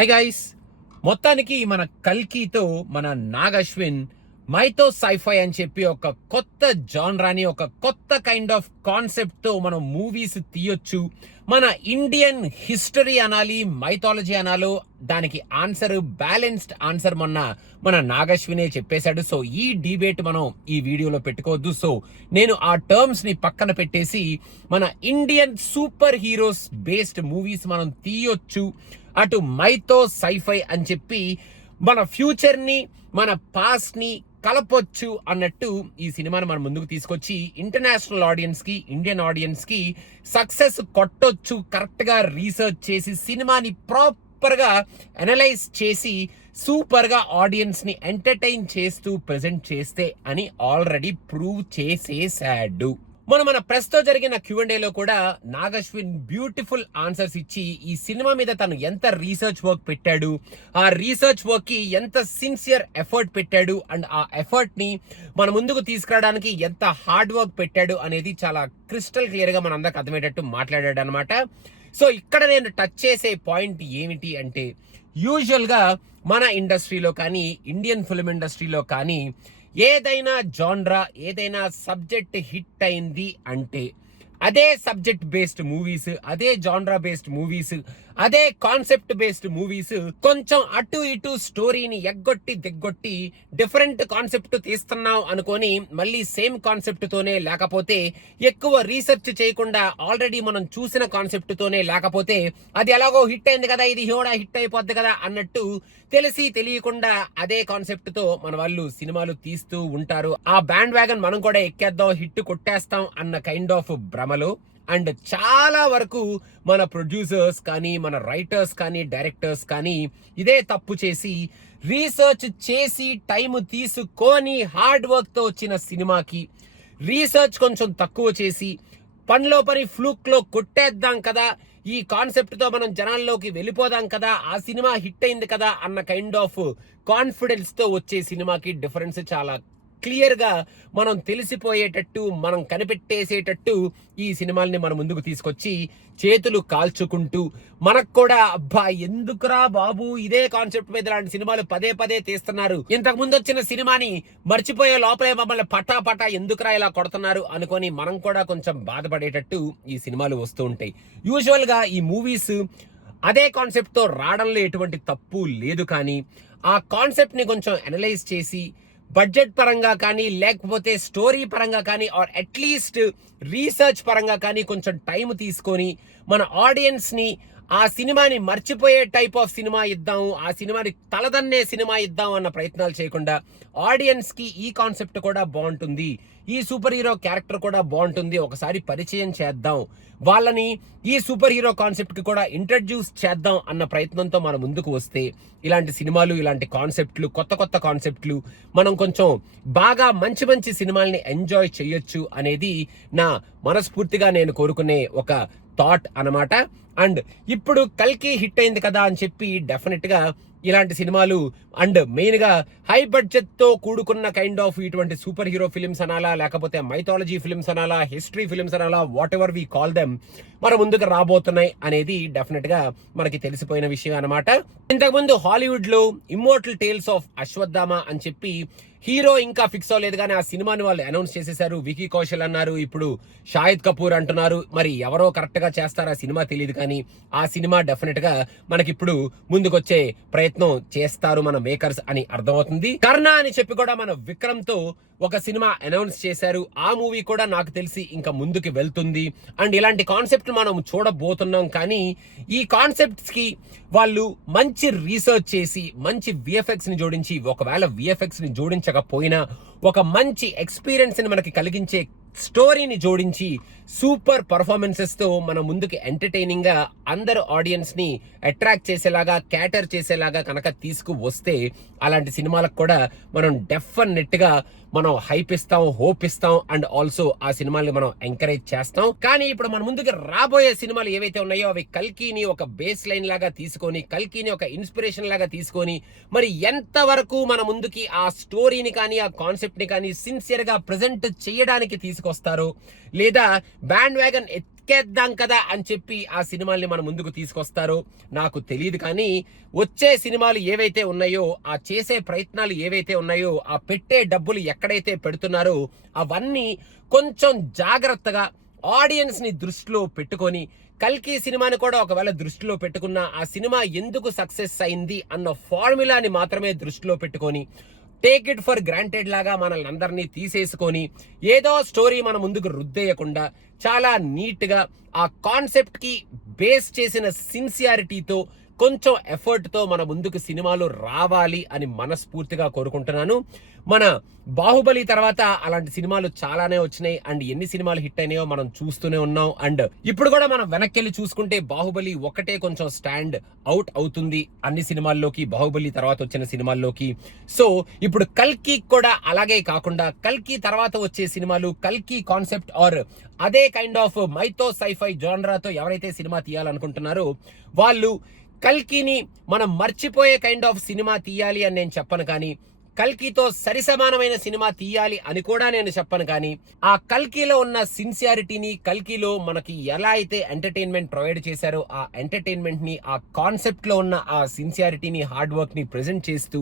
Hi guys, మొత్తానికి మన కల్కితో మన నాగ్ అశ్విన్ మైతో సైఫై అని చెప్పి ఒక కొత్త జాన్రాని, ఒక కొత్త కైండ్ ఆఫ్ కాన్సెప్ట్ తో మనం మూవీస్ తీయొచ్చు. మన ఇండియన్ హిస్టరీ అనాలి, మైథాలజీ అనాలో, దానికి ఆన్సర్, బ్యాలెన్స్డ్ ఆన్సర్ మన నాగ్ అశ్వినే చెప్పేశాడు. సో ఈ డిబేట్ మనం ఈ వీడియోలో పెట్టుకోవద్దు. సో నేను ఆ టర్మ్స్ ని పక్కన పెట్టేసి మన Indian super heroes based movies మనం తీయొచ్చు, అటు మైతో సైఫై అని చెప్పి మన ఫ్యూచర్ ని మన పాస్ట్ ని కలపొచ్చు అన్నట్టు ఈ సినిమాని మనం ముందుకు తీసుకొచ్చి ఇంటర్నేషనల్ ఆడియన్స్ కి, ఇండియన్ ఆడియన్స్ కి సక్సెస్ కొట్టొచ్చు. కరెక్ట్ గా రీసెర్చ్ చేసి సినిమాని ప్రాపర్ గా అనలైజ్ చేసి సూపర్ గా ఆడియన్స్ ని ఎంటర్టైన్ చేస్తూ ప్రెజెంట్ చేస్తే అని ఆల్రెడీ ప్రూవ్ చేసేసాడు. మన ప్రెస్ తో జరిగిన Q&Aలో కూడా నాగ్ అశ్విన్ బ్యూటిఫుల్ ఆన్సర్స్ ఇచ్చి ఈ సినిమా మీద తను ఎంత రీసెర్చ్ వర్క్ పెట్టాడు, ఆ రీసెర్చ్ వర్క్ కి ఎంత సిన్సియర్ ఎఫర్ట్ పెట్టాడు, అండ్ ఆ ఎఫర్ట్ ని మన ముందుకు తీసుకురావడానికి ఎంత హార్డ్ వర్క్ పెట్టాడు అనేది చాలా క్రిస్టల్ క్లియర్ గా మనందరికి అర్థమయ్యేటట్టు మాట్లాడాడు అనమాట. సో ఇక్కడ నేను టచ్ చేసే పాయింట్ ఏమిటి అంటే, యూజువల్ గా మన ఇండస్ట్రీలో కానీ, ఇండియన్ ఫిల్మ్ ఇండస్ట్రీలో కానీ ఏదైనా జాన్రా, ఏదైనా సబ్జెక్ట్ హిట్ అయింది అంటే అదే సబ్జెక్ట్ బేస్డ్ మూవీస్, అదే జాన్రా బేస్డ్ మూవీస్, అదే కాన్సెప్ట్ బేస్డ్ మూవీస్ కొంచెం అటు ఇటు స్టోరీని ఎగ్గొట్టి దిగ్గొట్టి డిఫరెంట్ కాన్సెప్ట్ తీస్తున్నాం అనుకొని మళ్ళీ సేమ్ కాన్సెప్ట్ తోనే, లేకపోతే ఎక్కువ రీసెర్చ్ చేయకుండా ఆల్రెడీ మనం చూసిన కాన్సెప్ట్ తోనే, లేకపోతే అది ఎలాగో హిట్ అయింది కదా, ఇది హోడా హిట్ అయిపోద్ది కదా అన్నట్టు తెలిసి తెలియకుండా అదే కాన్సెప్ట్ తో మన వాళ్ళు సినిమాలు తీస్తూ ఉంటారు. ఆ బ్యాండ్ వ్యాగన్ మనం కూడా ఎక్కేద్దాం, హిట్ కొట్టేస్తాం అన్న కైండ్ ఆఫ్ భ్రమలో. అండ్ చాలా వరకు మన ప్రొడ్యూసర్స్ కానీ, మన రైటర్స్ కానీ, డైరెక్టర్స్ కానీ ఇదే తప్పు చేసి రీసెర్చ్ చేసి టైం తీసుకొని హార్డ్ వర్క్ తో వచ్చిన సినిమాకి రీసెర్చ్ కొంచెం తక్కువ చేసి పనిలో పని ఫ్లూక్ లో కొట్టేద్దాం కదా, ఈ కాన్సెప్ట్ తో మనం జనాల్లోకి వెళ్ళిపోదాం కదా, ఆ సినిమా హిట్ అయింది కదా అన్న కైండ్ ఆఫ్ కాన్ఫిడెన్స్ తో వచ్చే సినిమాకి డిఫరెన్స్ చాలా క్లియర్ గా మనం తెలిసిపోయేటట్టు, మనం కనిపెట్టేసేటట్టు ఈ సినిమాల్ని మన ముందుకు తీసుకొచ్చి చేతులు కాల్చుకుంటూ మనకు కూడా అబ్బా ఎందుకురా బాబు ఇదే కాన్సెప్ట్ మీద ఇలాంటి సినిమాలు పదే పదే తీస్తున్నారు, ఇంతకు ముందు వచ్చిన సినిమాని మర్చిపోయే లోపలే మమ్మల్ని పటా ఎందుకురా ఇలా కొడుతున్నారు అనుకొని మనం కూడా కొంచెం బాధపడేటట్టు ఈ సినిమాలు వస్తూ ఉంటాయి. యూజువల్ గా ఈ మూవీస్ అదే కాన్సెప్ట్ తో రావడంలో ఎటువంటి తప్పు లేదు, కానీ ఆ కాన్సెప్ట్ ని కొంచెం అనలైజ్ చేసి బడ్జెట్ పరంగా కానీ, లేకపోతే స్టోరీ పరంగా కానీ, ఆర్ అట్లీస్ట్ రీసెర్చ్ పరంగా కానీ కొంచెం టైం తీసుకొని మన ఆడియన్స్ ని ఆ సినిమాని మర్చిపోయే టైప్ ఆఫ్ సినిమా ఇద్దాం, ఆ సినిమాని తలదన్నే సినిమా ఇద్దాం అన్న ప్రయత్నాలు చేయకుండా ఆడియన్స్ కి ఈ కాన్సెప్ట్ కూడా బాగుంటుంది, ఈ సూపర్ హీరో క్యారెక్టర్ కూడా బాగుంటుంది, ఒకసారి పరిచయం చేద్దాం, వాళ్ళని ఈ సూపర్ హీరో కాన్సెప్ట్ కి కూడా ఇంట్రడ్యూస్ చేద్దాం అన్న ప్రయత్నంతో మనం ముందుకు వస్తే ఇలాంటి సినిమాలు, ఇలాంటి కాన్సెప్ట్లు, కొత్త కాన్సెప్ట్లు మనం కొంచెం బాగా మంచి సినిమాల్ని ఎంజాయ్ చేయొచ్చు అనేది నా మనస్ఫూర్తిగా నేను కోరుకునే ఒక థాట్ అనమాట. అండ్ ఇప్పుడు కల్కి హిట్ అయింది కదా అని చెప్పి డెఫినెట్ గా ఇలాంటి సినిమాలు అండ్ మెయిన్ గా హై బడ్జెట్ తో కూడుకున్న కైండ్ ఆఫ్ ఇటువంటి సూపర్ హీరో ఫిల్మ్స్ అనాలా, లేకపోతే మైథాలజీ ఫిల్మ్స్ అనాలా, హిస్టరీ ఫిల్మ్స్ అనాలా, whatever we call them మన ముందుకు రాబోతున్నాయి అనేది డెఫినెట్ గా మనకి తెలిసిపోయిన విషయం అనమాట. ఇంతకుముందు హాలీవుడ్ లో ఇమ్మోర్టల్ టేల్స్ ఆఫ్ అశ్వత్థామ అని చెప్పి హీరో ఇంకా ఫిక్స్ అవ్వలేదు, కానీ ఆ సినిమాని వాళ్ళు అనౌన్స్ చేసేసారు. వికీ కౌశల్ అన్నారు, ఇప్పుడు షాహిద్ కపూర్ అంటున్నారు. మరి ఎవరో కరెక్ట్ గా చేస్తారా సినిమా తెలియదు, కానీ ఆ సినిమా డెఫినెట్ గా మనకి ఇప్పుడు ముందుకొచ్చే ప్రయత్నం చేస్తారు మన మేకర్స్ అని అర్థమవుతుంది. కర్ణ అని చెప్పి కూడా మన విక్రమ్ తో ఒక సినిమా అనౌన్స్ చేశారు. ఆ మూవీ కూడా నాకు తెలిసి ఇంకా ముందుకు వెళ్తుంది. అండ్ ఇలాంటి కాన్సెప్ట్ మనం చూడబోతున్నాం, కానీ ఈ కాన్సెప్ట్స్ కి వాళ్ళు మంచి రీసెర్చ్ చేసి మంచి విఎఫ్ఎక్స్ ని జోడించి, ఒకవేళ విఎఫ్ఎక్స్ ని జోడించకపోయినా ఒక మంచి ఎక్స్పీరియన్స్ ని మనకి కలిగించే స్టోరీని జోడించి సూపర్ పర్ఫార్మెన్సెస్ తో మన ముందుకి ఎంటర్టైనింగ్ గా అందరు ఆడియన్స్ ని అట్రాక్ట్ చేసేలాగా, క్యాటర్ చేసేలాగా కనుక తీసుకువస్తే అలాంటి సినిమాలకు కూడా మనం డెఫినెట్ గా మనం హైప్ ఇస్తాం, హోప్ ఇస్తాం, అండ్ ఆల్సో ఆ సినిమాల్ని మనం ఎంకరేజ్ చేస్తాం. కానీ ఇప్పుడు మన ముందుకు రాబోయే సినిమాలు ఏవైతే ఉన్నాయో అవి కల్కిని ఒక బేస్ లైన్ లాగా తీసుకొని, కల్కిని ఒక ఇన్స్పిరేషన్ లాగా తీసుకొని మరి ఎంత వరకు మన ముందుకి ఆ స్టోరీని కానీ, ఆ కాన్సెప్ట్ ని కానీ సిన్సియర్ గా ప్రెజెంట్ చేయడానికి తీసుకొస్తారు, లేదా బ్యాండ్ వ్యాగన్ బతికేద్దాం కదా అని చెప్పి ఆ సినిమాల్ని మన ముందుకు తీసుకొస్తారో నాకు తెలియదు, కానీ వచ్చే సినిమాలు ఏవైతే ఉన్నాయో, ఆ చేసే ప్రయత్నాలు ఏవైతే ఉన్నాయో, ఆ పెట్టే డబ్బులు ఎక్కడైతే పెడుతున్నారో అవన్నీ కొంచెం జాగ్రత్తగా ఆడియన్స్ ని దృష్టిలో పెట్టుకొని, కల్కి సినిమాని కూడా ఒకవేళ దృష్టిలో పెట్టుకున్న ఆ సినిమా ఎందుకు సక్సెస్ అయింది అన్న ఫార్ములాని మాత్రమే దృష్టిలో పెట్టుకొని, టేక్ ఇట్ ఫర్ గ్రాంటెడ్ లాగా మనల్ని అందరినీ తీసేసుకొని ఏదో స్టోరీ మన ముందుకు రుద్దేయకుండా చాలా నీట్ గా ఆ కాన్సెప్ట్ కి బేస్ చేసిన సిన్సియారిటీతో కొంచెం ఎఫర్ట్ తో మన ముందుకు సినిమాలు రావాలి అని మనస్ఫూర్తిగా కోరుకుంటున్నాను. మన బాహుబలి తర్వాత అలాంటి సినిమాలు చాలానే వచ్చినాయి అండ్ ఎన్ని సినిమాలు హిట్ అయినాయో మనం చూస్తూనే ఉన్నాం. అండ్ ఇప్పుడు కూడా మనం వెనక్కి చూసుకుంటే బాహుబలి ఒకటే కొంచెం స్టాండ్ అవుట్ అవుతుంది అన్ని సినిమాల్లోకి, బాహుబలి తర్వాత వచ్చిన సినిమాల్లోకి. సో ఇప్పుడు కల్కి కూడా అలాగే కాకుండా కల్కి తర్వాత వచ్చే సినిమాలు కల్కి కాన్సెప్ట్ ఆర్ అదే కైండ్ ఆఫ్ మైథో సైఫై జానరాతో ఎవరైతే సినిమా తీయాలనుకుంటున్నారో వాళ్ళు కల్కిని మనం మర్చిపోయే కైండ్ ఆఫ్ సినిమా తీయాలి అని నేను చెప్పను, కానీ కల్కితో సరిసమానమైన సినిమా తీయాలి అని కూడా నేను చెప్పను, కానీ ఆ కల్కిలో ఉన్న సిన్సియారిటీని, కల్కిలో మనకి ఎలా అయితే ఎంటర్టైన్మెంట్ ప్రొవైడ్ చేశారో ఆ ఎంటర్టైన్మెంట్ ని, ఆ కాన్సెప్ట్ లో ఉన్న ఆ సిన్సియారిటీని, హార్డ్ వర్క్ ని ప్రెజెంట్ చేస్తూ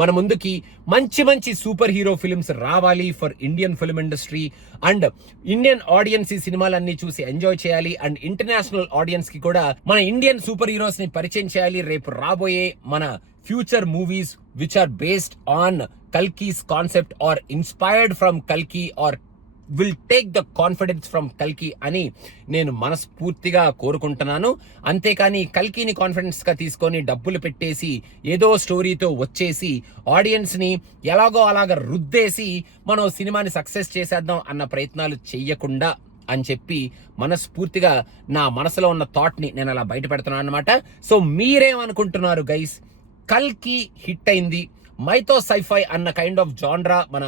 మన ముందుకి మంచి మంచి సూపర్ హీరో ఫిల్మ్స్ రావాలి for Indian film industry. And Indian audience ఈ సినిమాలన్నీ చూసి ఎంజాయ్ చేయాలి అండ్ ఇంటర్నేషనల్ ఆడియన్స్ కి కూడా మన ఇండియన్ సూపర్ హీరోస్ ని పరిచయం చేయాలి. రేపు రాబోయే మన future movies which are based on Kalki's concept or inspired from Kalki or will take the confidence from Kalki అని నేను మనస్ఫూర్తిగా కోరుకుంటున్నాను. అంతేకాని కల్కిని కాన్ఫిడెన్స్ గా తీసుకొని డబ్బులు పెట్టేసి ఏదో స్టోరీతో వచ్చేసి ఆడియన్స్ ని ఎలాగో అలాగ రుద్దేసి మనం సినిమాని సక్సెస్ చేసేద్దాం అన్న ప్రయత్నాలు చెయ్యకుండా అని చెప్పి మనస్ఫూర్తిగా నా మనసులో ఉన్న థాట్ ని నేను అలా బయట పెడుతున్నాను అనమాట. సో మీరేమనుకుంటున్నారు గైస్? కల్కి హిట్ అయింది, మైథో సైఫై అన్న కైండ్ ఆఫ్ జాన్రా మన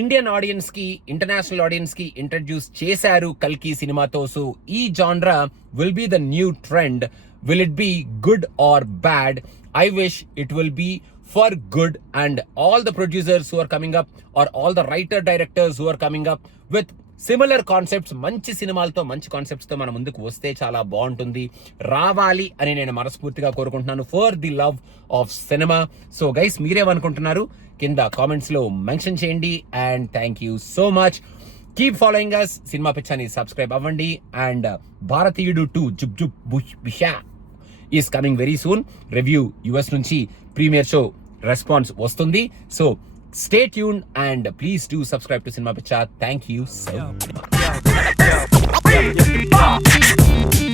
ఇండియన్ ఆడియన్స్ కి, ఇంటర్నేషనల్ ఆడియన్స్ కి ఇంట్రడ్యూస్ చేశారు కల్కి సినిమాతో. సో ఈ genre will be the new trend. Will it be good or bad? I wish it will be for good and all the producers who are coming up are all the writer directors who are coming up with similar concepts, మంచి సినిమాలతో మంచి concepts తో మన ముందుకు వస్తే చాలా బాగుంటుంది, రావాలి అని నేను మనస్ఫూర్తిగా కోరుకుంటున్నాను for the love of cinema. So guys మీరేమనుకుంటున్నారు కింద కామెంట్స్ లో మెన్షన్ చేయండి and thank you so much. Keep following us. Cinema పిచ్చాని సబ్స్క్రైబ్ అవ్వండి అండ్ భారతీయుడు 2 జుబ్ జుబ్ బుష్ బిషా is coming very soon. Review US నుంచి ప్రీమియర్ షో రెస్పాన్స్ వస్తుంది. So stay tuned and please do subscribe to Cinema Picha. Thank you so much.